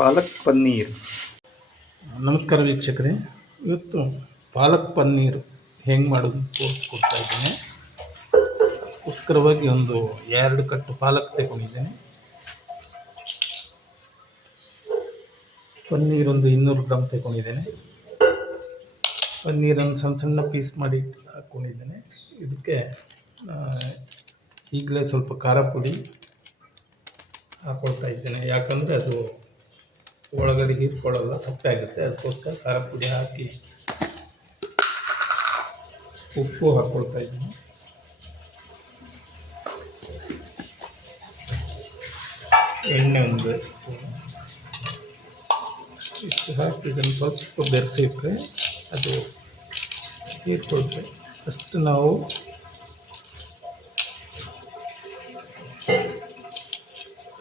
ಪಾಲಕ್ ಪನ್ನೀರ್. ನಮಸ್ಕಾರ ವೀಕ್ಷಕರೇ, ಇವತ್ತು ಪಾಲಕ್ ಪನ್ನೀರ್ ಹೆಂಗೆ ಮಾಡೋದು ತೋರಿಸ್ಕೊಡ್ತಾ ಇದ್ದೇನೆ. ಅದಕ್ಕೋಸ್ಕರವಾಗಿ ಒಂದು 2 ಕಟ್ಟು ಪಾಲಕ್ ತಗೊಂಡಿದ್ದೇನೆ. ಪನ್ನೀರ್ ಒಂದು 200 ಗ್ರಾಮ್ ತಗೊಂಡಿದ್ದೇನೆ. ಪನ್ನೀರನ್ನು ಸಣ್ಣ ಸಣ್ಣ ಪೀಸ್ ಮಾಡಿ ಹಾಕ್ಕೊಂಡಿದ್ದೇನೆ. ಇದಕ್ಕೆ ಈಗಲೇ ಸ್ವಲ್ಪ ಖಾರ ಪುಡಿ ಹಾಕ್ಕೊಳ್ತಾ ಇದ್ದೇನೆ, ಯಾಕಂದರೆ ಅದು ಒಳಗಡೆ ಹೀರ್ಕೊಳ್ಳಲ್ಲ, ಸಪ್ಪೆ ಆಗುತ್ತೆ. ಅದಕ್ಕೋಸ್ಕರ ಖಾರ ಪುಡಿ ಹಾಕಿ ಉಪ್ಪು ಹಾಕ್ಕೊಳ್ತಾ ಇದ್ದೀನಿ. ಎಣ್ಣೆ ಒಂದು ಸ್ಪೂನು ಇಷ್ಟು ಹಾಕಿ ಇದನ್ನು ಸ್ವಲ್ಪ ಬೆರೆಸಿಟ್ರೆ ಅದು ಹೀರ್ಕೊಳ್ತೆ. ಅಷ್ಟು ನಾವು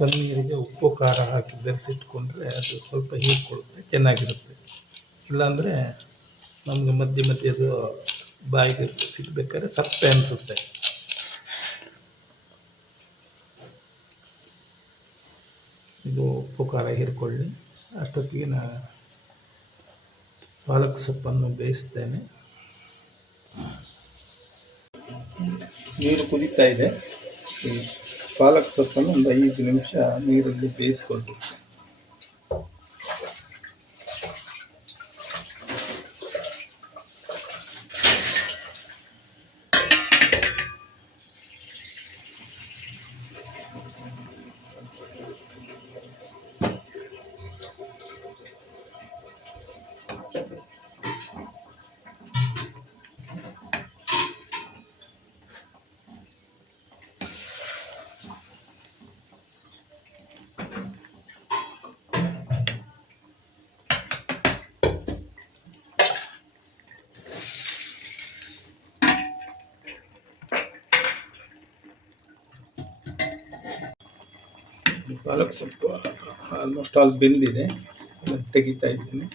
ಪನ್ನೀರಿಗೆ ಉಪ್ಪು ಖಾರ ಹಾಕಿ ಬೆರೆಸಿಟ್ಕೊಂಡ್ರೆ ಅದು ಸ್ವಲ್ಪ ಹೀರ್ಕೊಳ್ಳುತ್ತೆ, ಚೆನ್ನಾಗಿರುತ್ತೆ. ಇಲ್ಲಾಂದರೆ ನಮಗೆ ಮಧ್ಯೆ ಮಧ್ಯೆ ಅದು ಬಾಯಿಗೆ ಸಿಗಬೇಕಾದ್ರೆ ಸಪ್ಪೆ ಅನಿಸುತ್ತೆ. ಇದು ಉಪ್ಪು ಖಾರ ಹೀರ್ಕೊಳ್ಳಿ. ಅಷ್ಟೊತ್ತಿಗೆ ನಾನು ಪಾಲಕ್ ಸೊಪ್ಪನ್ನು ಬೇಯಿಸ್ತೇನೆ. ನೀರು ಕುದೀತಾ ಇದೆ. ಪಾಲಕ್ ಸೊಪ್ಪನ್ನು ಒಂದು 5 ನಿಮಿಷ ನೀರಲ್ಲಿ ಬೇಯಿಸ್ಕೊಳ್ಬೇಕು. ಪಾಲಕ್ ಸೊಪ್ಪು ಆಲ್ಮೋಸ್ಟ್ ಆಲ್ ಬೆಂದಿದೆ, ಅದನ್ನು ತೆಗಿತಾ ಇದ್ದೇನೆ.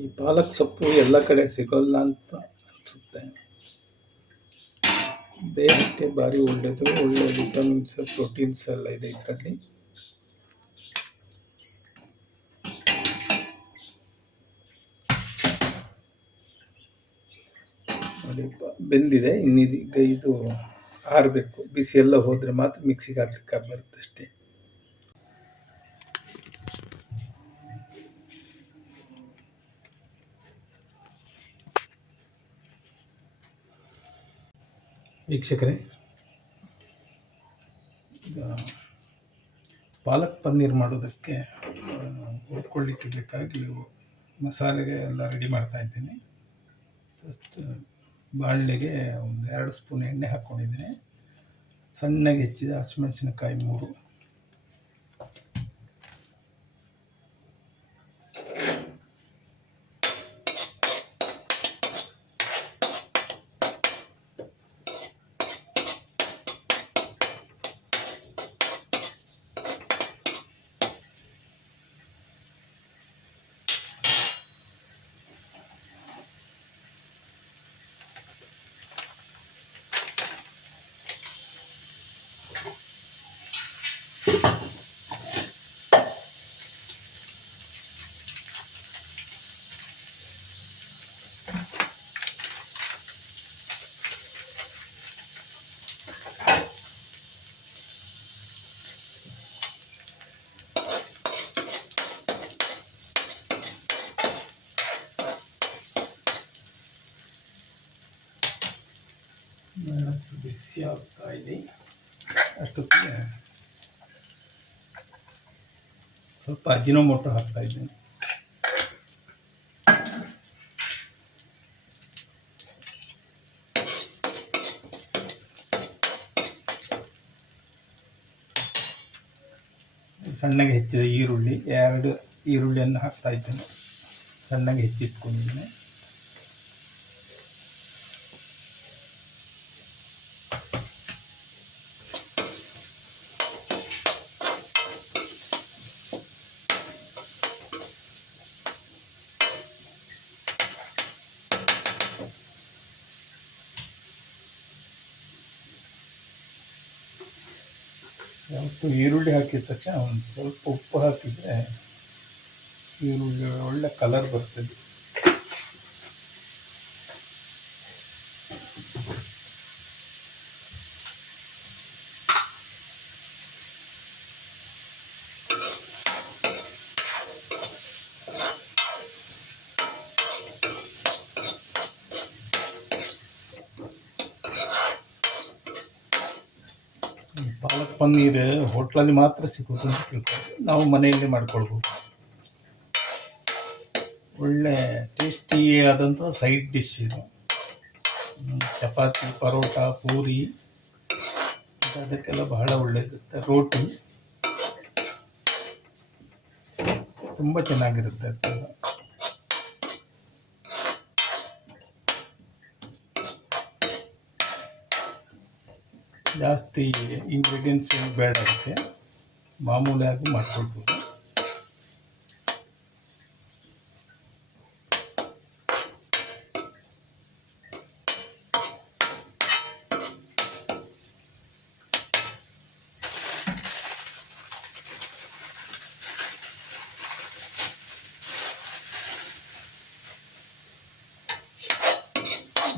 ಈ ಪಾಲಕ್ ಸೊಪ್ಪು ಎಲ್ಲ ಕಡೆ ಸಿಗೋಲ್ಲ ಅಂತ ಅನಿಸುತ್ತೆ. ದೇಹಕ್ಕೆ ಭಾರಿ ಒಳ್ಳೆಯದು, ಒಳ್ಳೆಯ ವಿಟಮಿನ್ಸ್, ಪ್ರೋಟೀನ್ಸ್ ಎಲ್ಲ ಇದೆ ಇದರಲ್ಲಿ. ನೋಡಿ, ಬೆಂದಿದೆ. ಇನ್ನೀಗ ಇದು ಆರಬೇಕು, ಬಿಸಿ ಎಲ್ಲ ಹೋದರೆ ಮಾತ್ರ ಮಿಕ್ಸಿಗೆ ಹಾಕ್ಲಿಕ್ಕೆ ಬರುತ್ತೆ ಅಷ್ಟೇ. ವೀಕ್ಷಕರೇ, ಈಗ ಪಾಲಕ್ ಪನ್ನೀರ್ ಮಾಡೋದಕ್ಕೆ ಹುರ್ಕೊಳ್ಳಿಕ್ಕೆ ಬೇಕಾಗಿ ಮಸಾಲೆಗೆ ಎಲ್ಲ ರೆಡಿ ಮಾಡ್ತಾ ಇದ್ದೀನಿ. ಫಸ್ಟ್ ಬಾಣಲೆಗೆ ಒಂದು 2 ಸ್ಪೂನ್ ಎಣ್ಣೆ ಹಾಕ್ಕೊಂಡಿದ್ದೀನಿ. ಸಣ್ಣಗೆ ಹೆಚ್ಚಿದ ಹಸಿಮೆಣಸಿನಕಾಯಿ 3, ಮೆಣಸು ಬಿಸಿ ಆಗ್ತಾ ಇದೆ. ಅಷ್ಟೊತ್ತಿಗೆ ಸ್ವಲ್ಪ ಅಜಿನೋಮೋಟೊ ಹಾಕ್ತಾ ಇದ್ದೀನಿ. ಸಣ್ಣಗೆ ಹೆಚ್ಚಿದ ಈರುಳ್ಳಿ, 2 ಈರುಳ್ಳಿಯನ್ನು ಹಾಕ್ತಾ ಇದ್ದೇನೆ. ಸಣ್ಣಗೆ ಹೆಚ್ಚಿಟ್ಕೊಂಡಿದ್ದೇನೆ. ಯಾವತ್ತು ಈರುಳ್ಳಿ ಹಾಕಿದ ತಕ್ಷಣ ಒಂದು ಸ್ವಲ್ಪ ಉಪ್ಪು ಹಾಕಿದರೆ ಈರುಳ್ಳಿ ಒಳ್ಳೆ ಕಲರ್ ಬರ್ತದೆ. ಪಾಲಕ್ ಪನ್ನೀರ್ ಹೋಟ್ಲಲ್ಲಿ ಮಾತ್ರ ಸಿಗೋದು ಅಂತ ತಿಳ್ಕೊಂಡು ನಾವು ಮನೆಯಲ್ಲೇ ಮಾಡ್ಕೊಳ್ಬೋದು. ಒಳ್ಳೆ ಟೇಸ್ಟಿ ಆದಂಥ ಸೈಡ್ ಡಿಶ್ ಇದು. ಚಪಾತಿ, ಪರೋಟ, ಪೂರಿ ಅದಕ್ಕೆಲ್ಲ ಬಹಳ ಒಳ್ಳೆಯದಿರುತ್ತೆ. ರೋಟಿ ತುಂಬ ಚೆನ್ನಾಗಿರುತ್ತೆ ಅದೆಲ್ಲ. ಜಾಸ್ತಿ ಇಂಗ್ರೀಡಿಯೆಂಟ್ಸ್ ಏನು ಬೇಡ, ಅದಕ್ಕೆ ಮಾಮೂಲಿಯಾಗಿ ಮಾಡ್ಕೊಳ್ಬೋದು.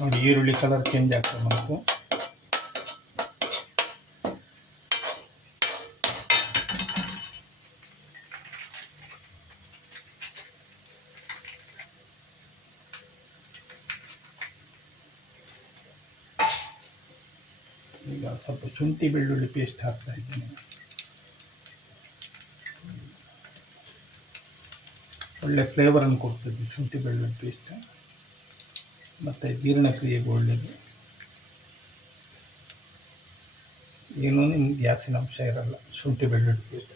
ನೋಡಿ, ಈರುಳ್ಳಿ ಕಲರ್ ಚೇಂಜ್ ಆಗ್ತದೆ നമുക്ക്. ಈಗ ಸ್ವಲ್ಪ ಶುಂಠಿ ಬೆಳ್ಳುಳ್ಳಿ ಪೇಸ್ಟ್ ಹಾಕ್ತಾ ಇದ್ದೀನಿ. ಒಳ್ಳೆ ಫ್ಲೇವರನ್ನು ಕೊಡ್ತದೆ ಶುಂಠಿ ಬೆಳ್ಳುಳ್ಳಿ ಪೇಸ್ಟ್, ಮತ್ತು ಜೀರ್ಣಕ್ರಿಯೆಗೆ ಒಳ್ಳೆಯದು. ಏನೂ ನಿಮ್ಗೆ ಗ್ಯಾಸಿನ ಅಂಶ ಇರಲ್ಲ ಶುಂಠಿ ಬೆಳ್ಳುಳ್ಳಿ ಪೇಸ್ಟ್.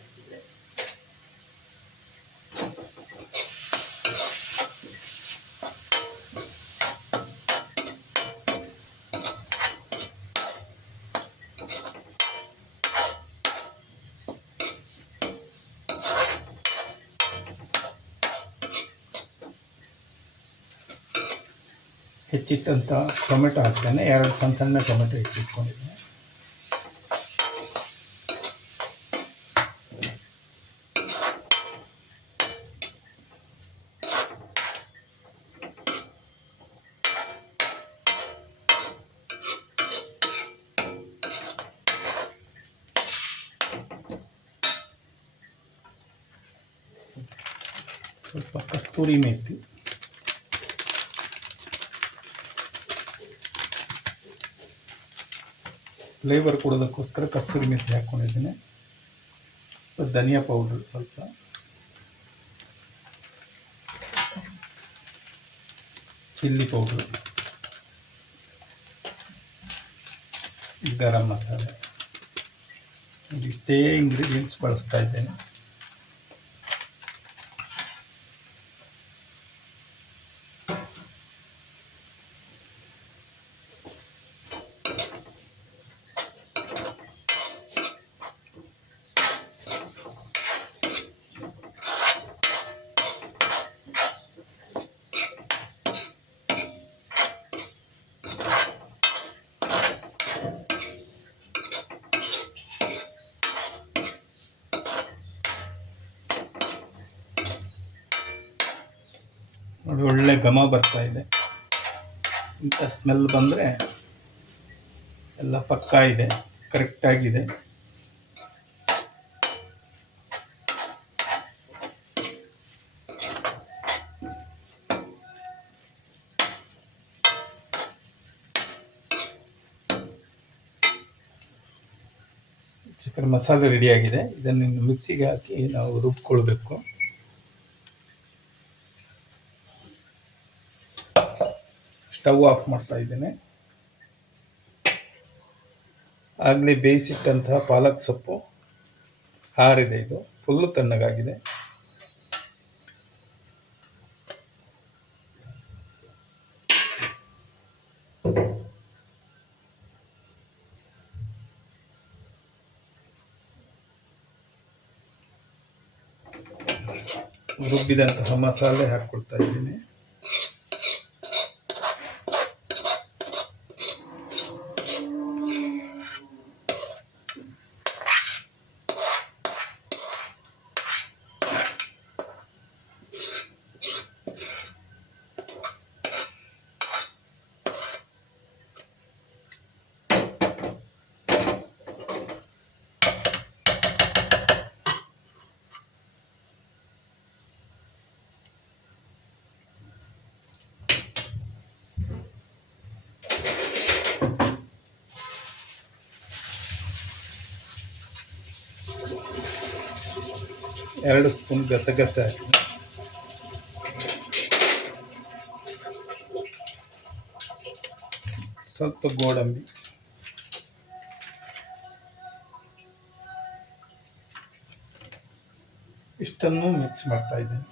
ಹೆಚ್ಚಿಟ್ಟಂಥ ಟೊಮೆಟೊ ಹಾಕ್ತೇನೆ. 2 ಸಣ್ಣ ಸಣ್ಣ ಟೊಮೆಟೊ ಹೆಚ್ಚಿಟ್ಕೊಂಡಿದ್ದೀನಿ. ಸ್ವಲ್ಪ ಕಸ್ತೂರಿ ಮೆಥಿ, ಫ್ಲೇವರ್ ಕೊಡೋದಕ್ಕೋಸ್ಕರ ಕಸ್ತೂರಿ ಮೆಥಿ ಹಾಕ್ಕೊಂಡಿದ್ದೀನಿ. ಧನಿಯಾ ಪೌಡ್ರ್ ಸ್ವಲ್ಪ, ಚಿಲ್ಲಿ ಪೌಡ್ರು, ಗರಂ ಮಸಾಲೆ, ಇಷ್ಟೇ ಇಂಗ್ರೀಡಿಯೆಂಟ್ಸ್ ಬಳಸ್ತಾ ಇದ್ದೇನೆ. ನೋಡಿ, ಒಳ್ಳೆ ಘಮ ಬರ್ತಾ ಇದೆ. ಇಂಥ ಸ್ಮೆಲ್ ಬಂದರೆ ಎಲ್ಲ ಪಕ್ಕಾ ಇದೆ, ಕರೆಕ್ಟಾಗಿದೆ. ಚಿಕನ್ ಮಸಾಲೆ ರೆಡಿಯಾಗಿದೆ. ಇದನ್ನು ಮಿಕ್ಸಿಗೆ ಹಾಕಿ ನಾವು ರುಬ್ಕೊಳ್ಬೇಕು. ಸ್ಟವ್ ಆಫ್ ಮಾಡ್ತಾ ಇದ್ದೇನೆ. ಆಗಲೇ ಬೇಯಿಸಿಟ್ಟಂತಹ ಪಾಲಕ್ ಸೊಪ್ಪು ಆರಿದೆ, ಇದು ಫುಲ್ಲು ತಣ್ಣಗಾಗಿದೆ. ರುಬ್ಬಿದಂತಹ ಮಸಾಲೆ ಹಾಕ್ಕೊಳ್ತಾ ಇದ್ದೀನಿ. 2 ಸ್ಪೂನ್ ಗಸಗಸೆ ಹಾಕಿ, ಸ್ವಲ್ಪ ಗೋಡಂಬಿ, ಇಷ್ಟನ್ನು ಮಿಕ್ಸ್ ಮಾಡ್ತಾ ಇದ್ದೇನೆ.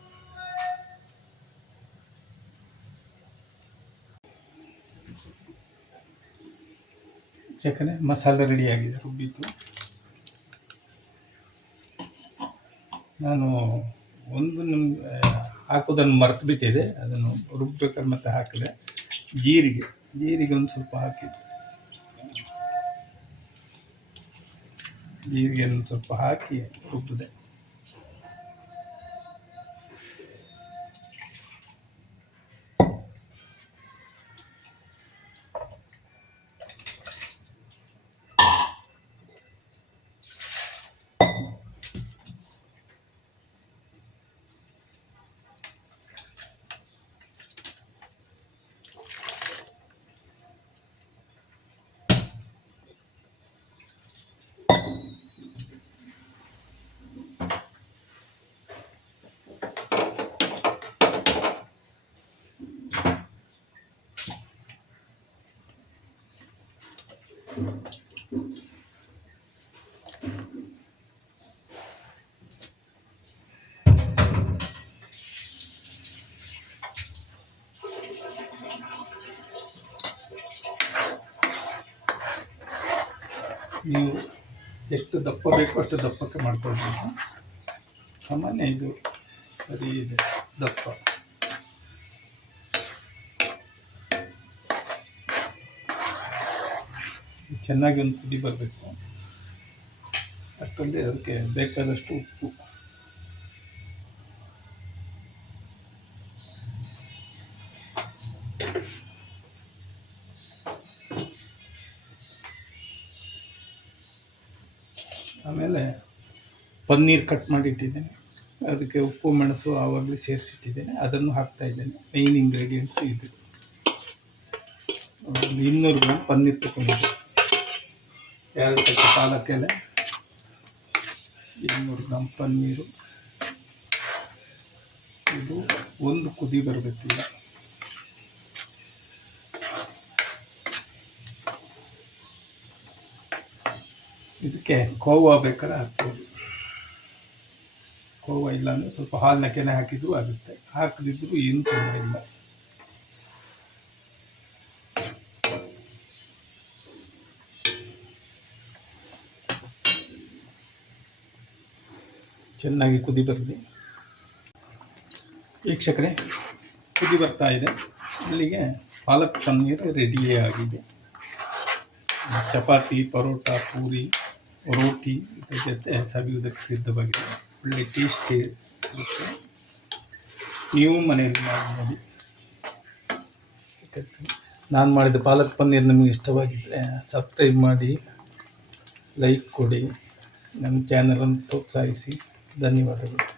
ಚಿಕನ್ ಮಸಾಲೆ ರೆಡಿಯಾಗಿದೆ, ರುಬ್ಬಿದ್ದು. ನಾನು ಒಂದು ಹಾಕೋದನ್ನು ಮರೆತು ಬಿಟ್ಟಿದೆ, ಅದನ್ನು ರುಬ್ಬೇಕಾದ್ರೆ ಮತ್ತೆ ಹಾಕಿದೆ. ಜೀರಿಗೆ ಒಂದು ಸ್ವಲ್ಪ ಹಾಕಿದ್ದೆ, ಜೀರಿಗೆಯನ್ನು ಸ್ವಲ್ಪ ಹಾಕಿ ರುಬ್ಬಿದೆ. ನೀವು ಎಷ್ಟು ದಪ್ಪ ಬೇಕೋ ಅಷ್ಟು ದಪ್ಪಕ್ಕೆ ಮಾಡ್ಕೊಳ್ಬೋದು. ಸಾಮಾನ್ಯ ಇದು ಸರಿ ಇದೆ ದಪ್ಪ. ಚೆನ್ನಾಗಿ ಒಂದು ಕುದಿ ಬರಬೇಕು. ಅಷ್ಟೊಂದೇ ಅದಕ್ಕೆ ಬೇಕಾದಷ್ಟು ಉಪ್ಪು, ಆಮೇಲೆ ಪನ್ನೀರ್ ಕಟ್ ಮಾಡಿ ಇಟ್ಟಿದ್ದೇನೆ, ಅದಕ್ಕೆ ಉಪ್ಪು ಮೆಣಸು ಆವಾಗಲೇ ಸೇರಿಸಿಟ್ಟಿದ್ದೇನೆ, ಅದನ್ನು ಹಾಕ್ತಾ ಇದ್ದೇನೆ. ಮೈನ್ ಇಂಗ್ರೀಡಿಯೆಂಟ್ಸು ಇದು. 200 ಗ್ರಾಮ್ ಪನ್ನೀರ್ ತಗೊಂಡಿದ್ದೆ, 2 ಕಟ್ಟು ಪಾಲಕ್ ಎಲೆ, 200 ಗ್ರಾಮ್ ಪನ್ನೀರು. ಇದು ಒಂದು ಕುದಿ ಬರಬೇಕಿಲ್ಲ. ಇದಕ್ಕೆ ಕೋವಾ ಬೇಕಾದ್ರೆ ಹಾಕ್ಬೋದು. ಕೋವಾ ಇಲ್ಲ ಅಂದರೆ ಸ್ವಲ್ಪ ಹಾಲಿನ ಕೆನೆ ಹಾಕಿದ್ರು ಆಗುತ್ತೆ, ಹಾಕದಿದ್ರು ಏನು ತೊಂದರೆ ಇಲ್ಲ. ಚೆನ್ನಾಗಿ ಕುದಿ ಬರಲಿ. ವೀಕ್ಷಕರೇ, ಕುದಿ ಬರ್ತಾ ಇದೆ. ಇಲ್ಲಿಗೆ ಪಾಲಕ್ ಪನ್ನೀರ್ ರೆಡಿಯಾಗಿದೆ. ಚಪಾತಿ, ಪರೋಟ, ಪೂರಿ, ರೋಟಿ ಇದರ ಜೊತೆ ಸವಿಯುವುದಕ್ಕೆ ಸಿದ್ಧವಾಗಿದೆ. ಒಳ್ಳೆ ಟೇಸ್ಟಿ ಇರುತ್ತೆ. ನೀವು ಮನೆಯಲ್ಲಿ ಮಾಡ್ಬೋದು. ನಾನು ಮಾಡಿದ ಪಾಲಕ್ ಪನ್ನೀರ್ ನಿಮಗೆ ಇಷ್ಟವಾಗಿದ್ದರೆ ಸಬ್ಸ್ಕ್ರೈಬ್ ಮಾಡಿ, ಲೈಕ್ ಕೊಡಿ, ನಮ್ಮ ಚಾನಲನ್ನು ಪ್ರೋತ್ಸಾಹಿಸಿ. ಧನ್ಯವಾದಗಳು.